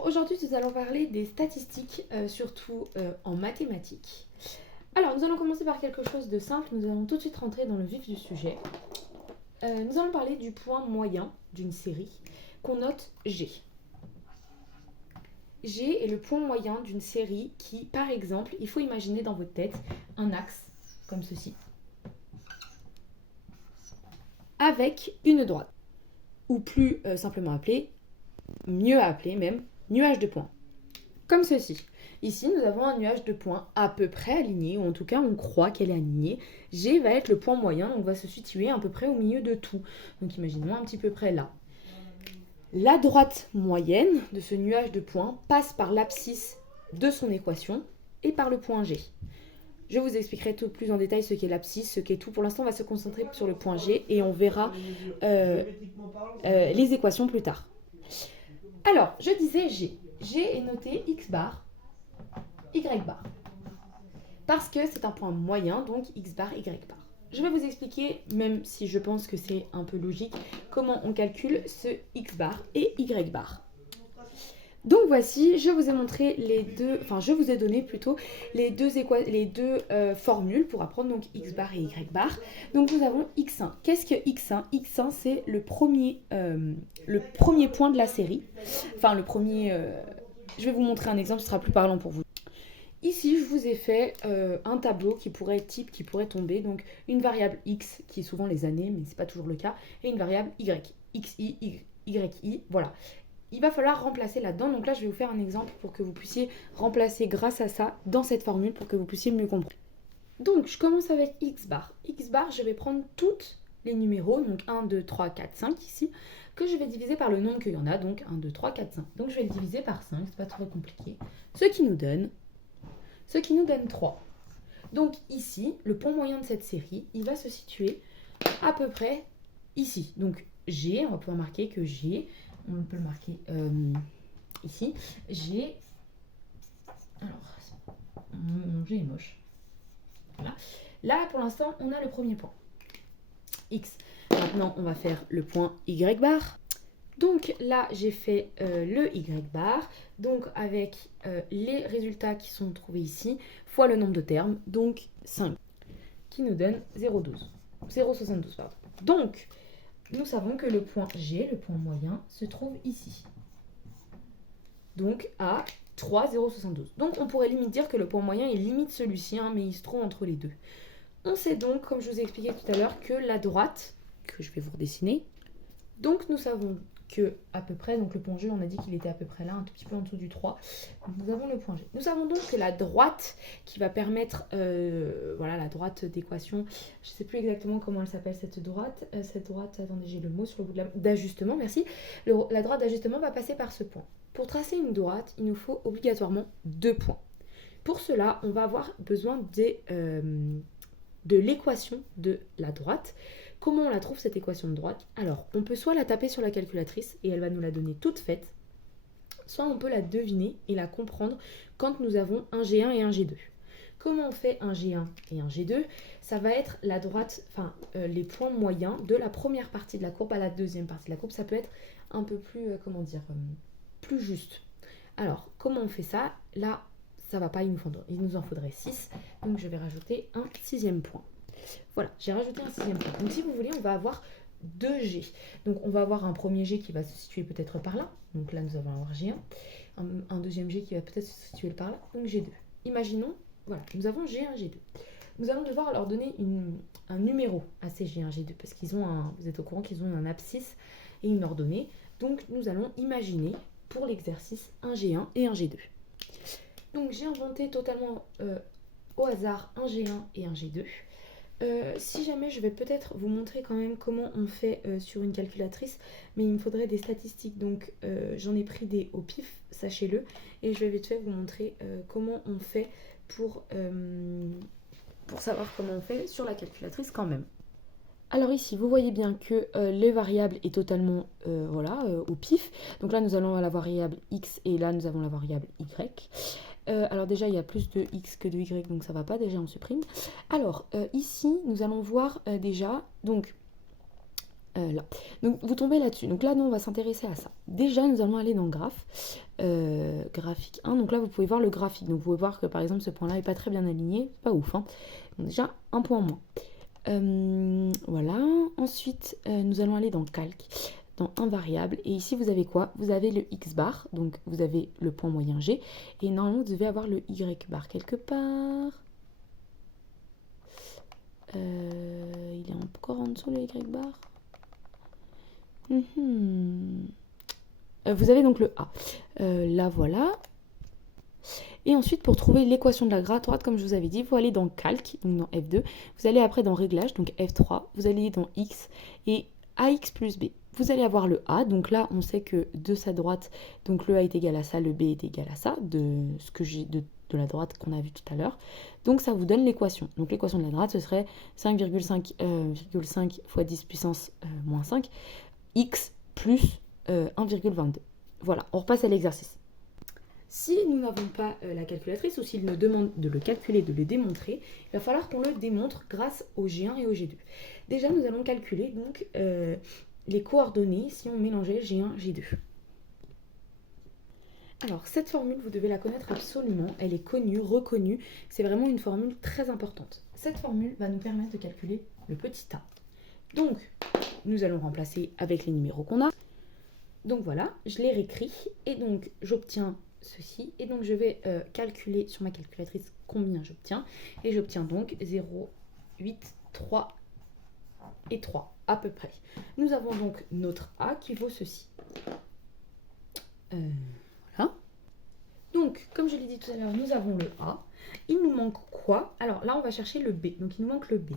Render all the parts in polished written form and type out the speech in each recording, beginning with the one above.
Alors aujourd'hui nous allons parler des statistiques, surtout en mathématiques. Alors nous allons commencer par quelque chose de simple, nous allons tout de suite rentrer dans le vif du sujet. Nous allons parler du point moyen d'une série qu'on note G. G est le point moyen d'une série qui, par exemple, il faut imaginer dans votre tête un axe comme ceci, avec une droite, ou plus simplement appelé, mieux appelé même, nuage de points. Comme ceci. Ici, nous avons un nuage de points à peu près aligné, ou en tout cas, on croit qu'elle est alignée. G va être le point moyen, donc va se situer à peu près au milieu de tout. Donc imaginons un petit peu près là. La droite moyenne de ce nuage de points passe par l'abscisse de son équation et par le point G. Je vous expliquerai tout plus en détail ce qu'est l'abscisse, ce qu'est tout. Pour l'instant, on va se concentrer sur le point G et on verra les équations plus tard. Alors, je disais G. G est noté X bar, Y bar. Parce que c'est un point moyen, donc X bar, Y bar. Je vais vous expliquer, même si je pense que c'est un peu logique, comment on calcule ce X bar et Y bar. Donc voici, je vous ai montré les deux, enfin je vous ai donné plutôt les deux formules pour apprendre donc X bar et Y bar. Donc nous avons X1. Qu'est-ce que X1 ? X1 c'est le premier point de la série. Enfin le premier, je vais vous montrer un exemple, ce sera plus parlant pour vous. Ici, je vous ai fait un tableau qui pourrait tomber, donc une variable x, qui est souvent les années, mais ce n'est pas toujours le cas, et une variable y, xi, yi, voilà. Il va falloir remplacer là-dedans, donc là, je vais vous faire un exemple pour que vous puissiez remplacer grâce à ça dans cette formule, pour que vous puissiez mieux comprendre. Donc, je commence avec x bar. X bar, je vais prendre tous les numéros, donc 1, 2, 3, 4, 5 ici, que je vais diviser par le nombre qu'il y en a, donc 1, 2, 3, 4, 5. Donc, je vais le diviser par 5, c'est pas trop compliqué, ce qui nous donne 3. Donc ici, le point moyen de cette série, il va se situer à peu près ici. Donc G, on va pouvoir marquer que G, on peut le marquer ici, G, alors, mon G est moche. Voilà. Là, pour l'instant, on a le premier point, X. Maintenant, on va faire le point Y bar. Donc là, j'ai fait le Y bar, donc avec les résultats qui sont trouvés ici, fois le nombre de termes, donc 5, qui nous donne 0,72. Pardon. Donc, nous savons que le point G, le point moyen, se trouve ici. Donc à 3,072. Donc on pourrait limite dire que le point moyen est limite celui-ci, hein, mais il se trouve entre les deux. On sait donc, comme je vous ai expliqué tout à l'heure, que la droite, que je vais vous redessiner, donc nous savons que à peu près, donc le point G, on a dit qu'il était à peu près là, un tout petit peu en dessous du 3. Donc nous avons le point G. Nous savons donc que la droite qui va permettre, voilà, la droite d'équation, je ne sais plus exactement comment elle s'appelle cette droite, attendez, j'ai le mot sur le bout d'ajustement, merci. La droite d'ajustement va passer par ce point. Pour tracer une droite, il nous faut obligatoirement 2 points. Pour cela, on va avoir besoin de l'équation de la droite. Comment on la trouve cette équation de droite ? Alors, on peut soit la taper sur la calculatrice et elle va nous la donner toute faite, soit on peut la deviner et la comprendre quand nous avons un G1 et un G2. Comment on fait un G1 et un G2 ? Ça va être la droite, les points moyens de la première partie de la courbe à la deuxième partie de la courbe. Ça peut être un peu plus, plus juste. Alors, comment on fait ça ? Là, ça va pas, il nous en faudrait 6. Donc, je vais rajouter un 6e point. Voilà, j'ai rajouté un 6e point. Donc si vous voulez, on va avoir 2 G. Donc on va avoir un premier G qui va se situer peut-être par là. Donc là, nous allons avoir G1. Un deuxième G qui va peut-être se situer par là. Donc G2. Imaginons, voilà, nous avons G1, G2. Nous allons devoir leur donner un numéro à ces G1, G2. Parce qu'ils ont vous êtes au courant qu'ils ont un abscisse et une ordonnée. Donc nous allons imaginer pour l'exercice un G1 et un G2. Donc j'ai inventé totalement au hasard un G1 et un G2. Si jamais, je vais peut-être vous montrer quand même comment on fait sur une calculatrice, mais il me faudrait des statistiques, donc j'en ai pris des au pif, sachez-le, et je vais vite fait vous montrer comment on fait pour savoir comment on fait sur la calculatrice quand même. Alors ici, vous voyez bien que les variables est totalement au pif. Donc là, nous allons avoir la variable x et là, nous avons la variable y. Alors déjà, il y a plus de x que de y, donc ça va pas, déjà on supprime. Alors ici, nous allons voir déjà, donc là. Donc vous tombez là-dessus. Donc là, nous, on va s'intéresser à ça. Déjà, nous allons aller dans graphe, graphique 1. Donc là, vous pouvez voir le graphique. Donc vous pouvez voir que par exemple, ce point-là n'est pas très bien aligné. C'est pas ouf, hein. Donc déjà, un point en moins. Voilà. Ensuite, nous allons aller dans calque, dans invariable. Et ici, vous avez quoi? Vous avez le x bar. Donc vous avez le point moyen G. Et normalement, vous devez avoir le y bar quelque part. Il est encore en dessous le y bar. Vous avez donc le A. Là, voilà. Et ensuite, pour trouver l'équation de la droite, comme je vous avais dit, vous allez dans calque, donc dans F2. Vous allez après dans réglage, donc F3. Vous allez dans X et AX plus B. Vous allez avoir le A. Donc là, on sait que de sa droite, donc le A est égal à ça, le B est égal à ça, de ce que j'ai de la droite qu'on a vu tout à l'heure. Donc ça vous donne l'équation. Donc l'équation de la droite, ce serait 5,5 fois 10 puissance moins 5, x plus 1,22. Voilà, on repasse à l'exercice. Si nous n'avons pas la calculatrice ou s'il nous demande de le calculer, de le démontrer, il va falloir qu'on le démontre grâce au G1 et au G2. Déjà, nous allons calculer donc les coordonnées si on mélangeait G1 et G2. Alors, cette formule, vous devez la connaître absolument. Elle est connue, reconnue. C'est vraiment une formule très importante. Cette formule va nous permettre de calculer le petit a. Donc, nous allons remplacer avec les numéros qu'on a. Donc voilà, je les réécris et donc j'obtiens ceci. Et donc je vais calculer sur ma calculatrice combien j'obtiens. Et j'obtiens donc 0, 8, 3 et 3 à peu près. Nous avons donc notre A qui vaut ceci. Voilà. Donc, comme je l'ai dit tout à l'heure, nous avons le A. Il nous manque quoi? Alors là, on va chercher le B. Donc il nous manque le B.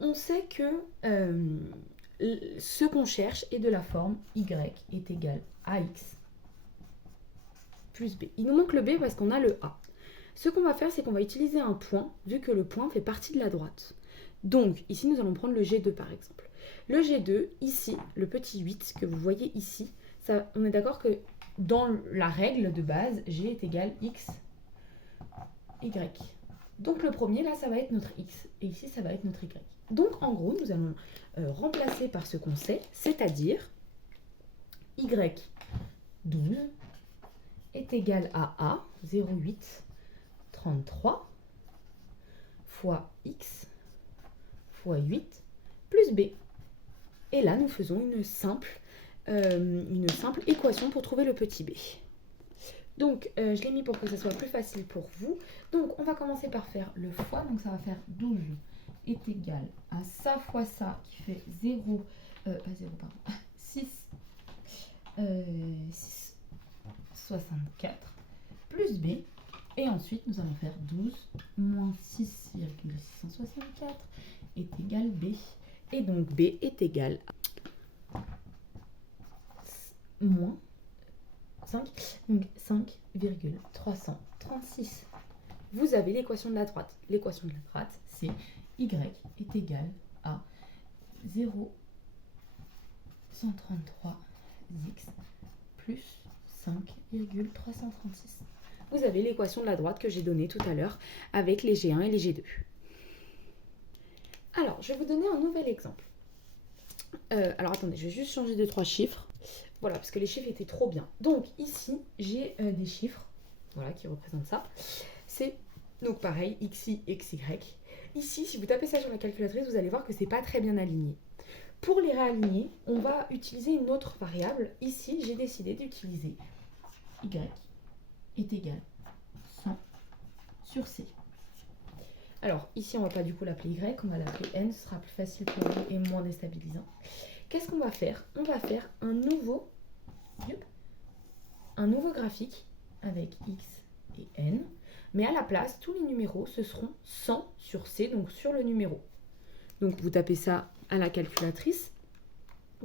On sait que ce qu'on cherche est de la forme y est égal à x plus b. Il nous manque le b parce qu'on a le a. Ce qu'on va faire, c'est qu'on va utiliser un point, vu que le point fait partie de la droite. Donc, ici, nous allons prendre le G2 par exemple. Le G2, ici, le petit 8 que vous voyez ici, ça, on est d'accord que dans la règle de base, G est égal x, y. Donc le premier, là, ça va être notre x, et ici, ça va être notre y. Donc, en gros, nous allons remplacer par ce qu'on sait, c'est-à-dire y12 est égal à A, 0,8, 33, fois x, fois 8, plus b. Et là, nous faisons une simple équation pour trouver le petit b. Donc, je l'ai mis pour que ce soit plus facile pour vous. Donc, on va commencer par faire le fois. Donc, ça va faire 12 est égal à ça fois ça, qui fait 6, 64, plus b. Et ensuite, nous allons faire 12 moins 6,664 est égal b. Et donc, b est égal à moins 5, donc 5,336. Vous avez l'équation de la droite. L'équation de la droite, c'est y est égal à 0,133x plus 5,336. Vous avez l'équation de la droite que j'ai donnée tout à l'heure avec les G1 et les G2. Alors, je vais vous donner un nouvel exemple. Alors, attendez, je vais juste changer 2-3 chiffres. Voilà, parce que les chiffres étaient trop bien. Donc, ici, j'ai des chiffres, voilà, qui représentent ça. C'est, donc pareil, xi, xy. Ici, si vous tapez ça sur la calculatrice, vous allez voir que c'est pas très bien aligné. Pour les réaligner, on va utiliser une autre variable. Ici, j'ai décidé d'utiliser y est égal à 100 sur c. Alors, ici, on ne va pas du coup l'appeler y, on va l'appeler n, ce sera plus facile pour vous et moins déstabilisant. Qu'est-ce qu'on va faire? On va faire un nouveau graphique avec x et n, mais à la place, tous les numéros, ce seront 100 sur c, donc sur le numéro. Donc, vous tapez ça à la calculatrice.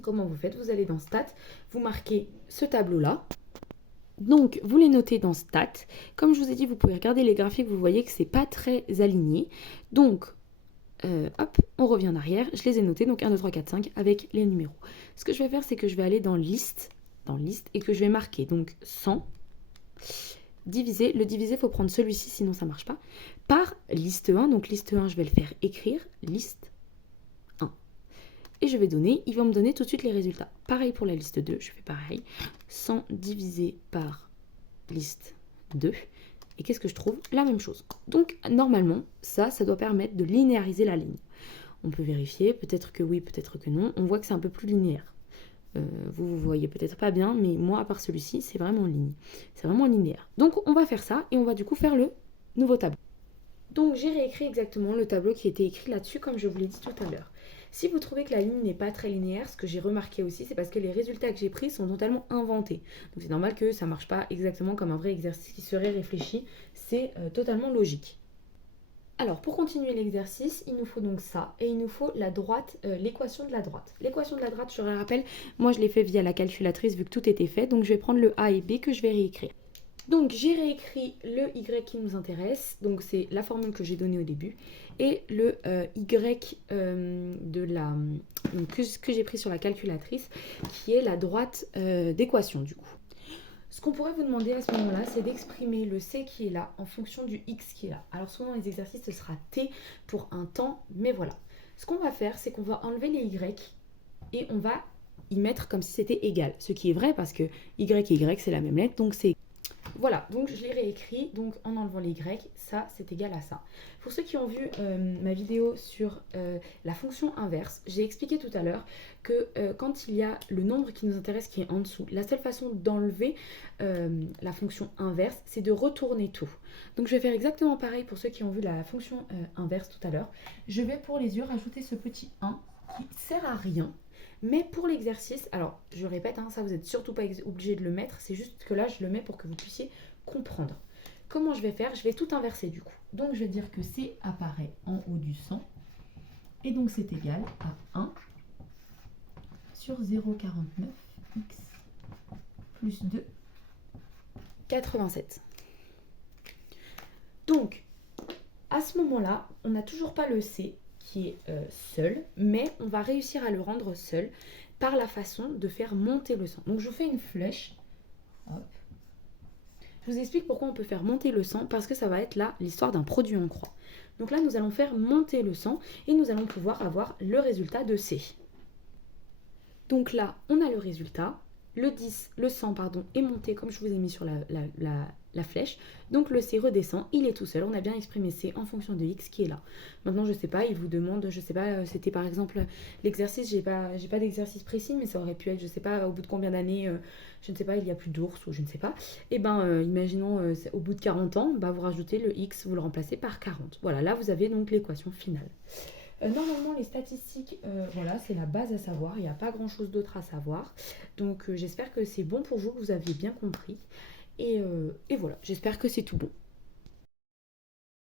Comment vous faites? Vous allez dans Stats, vous marquez ce tableau-là. Donc, vous les notez dans Stats. Comme je vous ai dit, vous pouvez regarder les graphiques, vous voyez que c'est pas très aligné. Donc, hop, on revient en arrière. Je les ai notés, donc 1, 2, 3, 4, 5, avec les numéros. Ce que je vais faire, c'est que je vais aller dans Liste, et que je vais marquer donc 100, diviser. Le diviser, il faut prendre celui-ci, sinon ça ne marche pas, par liste 1. Donc, liste 1, je vais le faire écrire, liste 1. et je vais donner, il va me donner tout de suite les résultats. Pareil pour la liste 2, je fais pareil, 100 divisé par liste 2. Et qu'est-ce que je trouve? La même chose. Donc normalement, ça doit permettre de linéariser la ligne. On peut vérifier, peut-être que oui, peut-être que non. On voit que c'est un peu plus linéaire. Vous voyez peut-être pas bien, mais moi, à part celui-ci, c'est vraiment ligne. C'est vraiment linéaire. Donc on va faire ça et on va du coup faire le nouveau tableau. Donc j'ai réécrit exactement le tableau qui était écrit là-dessus, comme je vous l'ai dit tout à l'heure. Si vous trouvez que la ligne n'est pas très linéaire, ce que j'ai remarqué aussi, c'est parce que les résultats que j'ai pris sont totalement inventés. Donc c'est normal que ça ne marche pas exactement comme un vrai exercice qui serait réfléchi. C'est totalement logique. Alors pour continuer l'exercice, il nous faut donc ça, et il nous faut la droite, l'équation de la droite. L'équation de la droite, je le rappelle, moi je l'ai fait via la calculatrice vu que tout était fait, donc je vais prendre le A et B que je vais réécrire. Donc j'ai réécrit le Y qui nous intéresse, donc c'est la formule que j'ai donnée au début, et le Y que j'ai pris sur la calculatrice, qui est la droite d'équation du coup. Ce qu'on pourrait vous demander à ce moment-là, c'est d'exprimer le C qui est là en fonction du X qui est là. Alors souvent dans les exercices, ce sera T pour un temps, mais voilà. Ce qu'on va faire, c'est qu'on va enlever les Y et on va y mettre comme si c'était égal. Ce qui est vrai parce que Y et Y, c'est la même lettre, donc c'est... Voilà, donc je l'ai réécrit, donc en enlevant les Y, ça c'est égal à ça. Pour ceux qui ont vu ma vidéo sur la fonction inverse, j'ai expliqué tout à l'heure que quand il y a le nombre qui nous intéresse qui est en dessous, la seule façon d'enlever la fonction inverse, c'est de retourner tout. Donc je vais faire exactement pareil pour ceux qui ont vu la fonction inverse tout à l'heure. Je vais pour les yeux rajouter ce petit 1 qui sert à rien. Mais pour l'exercice, alors je répète, ça vous n'êtes surtout pas obligé de le mettre, c'est juste que là je le mets pour que vous puissiez comprendre. Comment je vais faire? Je vais tout inverser du coup. Donc je vais dire que C apparaît en haut du 100, et donc c'est égal à 1 sur 0,49 x plus 2, 87. Donc à ce moment-là, on n'a toujours pas le C qui est seul, mais on va réussir à le rendre seul par la façon de faire monter le 100. Donc je vous fais une flèche. Hop. Je vous explique pourquoi on peut faire monter le 100, parce que ça va être là l'histoire d'un produit en croix. Donc là, nous allons faire monter le 100 et nous allons pouvoir avoir le résultat de C. Donc là, on a le résultat. Le 10, le 100, pardon, est monté comme je vous ai mis sur la flèche. Donc le C redescend, il est tout seul. On a bien exprimé C en fonction de X qui est là. Maintenant, je ne sais pas, il vous demande, je ne sais pas, c'était par exemple l'exercice, j'ai pas d'exercice précis, mais ça aurait pu être, je ne sais pas, au bout de combien d'années, je ne sais pas, il y a plus d'ours ou je ne sais pas. Et ben, imaginons, au bout de 40 ans, vous rajoutez le X, vous le remplacez par 40. Voilà, là, vous avez donc l'équation finale. Normalement, les statistiques, voilà, c'est la base à savoir. Il n'y a pas grand-chose d'autre à savoir. Donc, j'espère que c'est bon pour vous, que vous aviez bien compris. Et voilà, j'espère que c'est tout bon.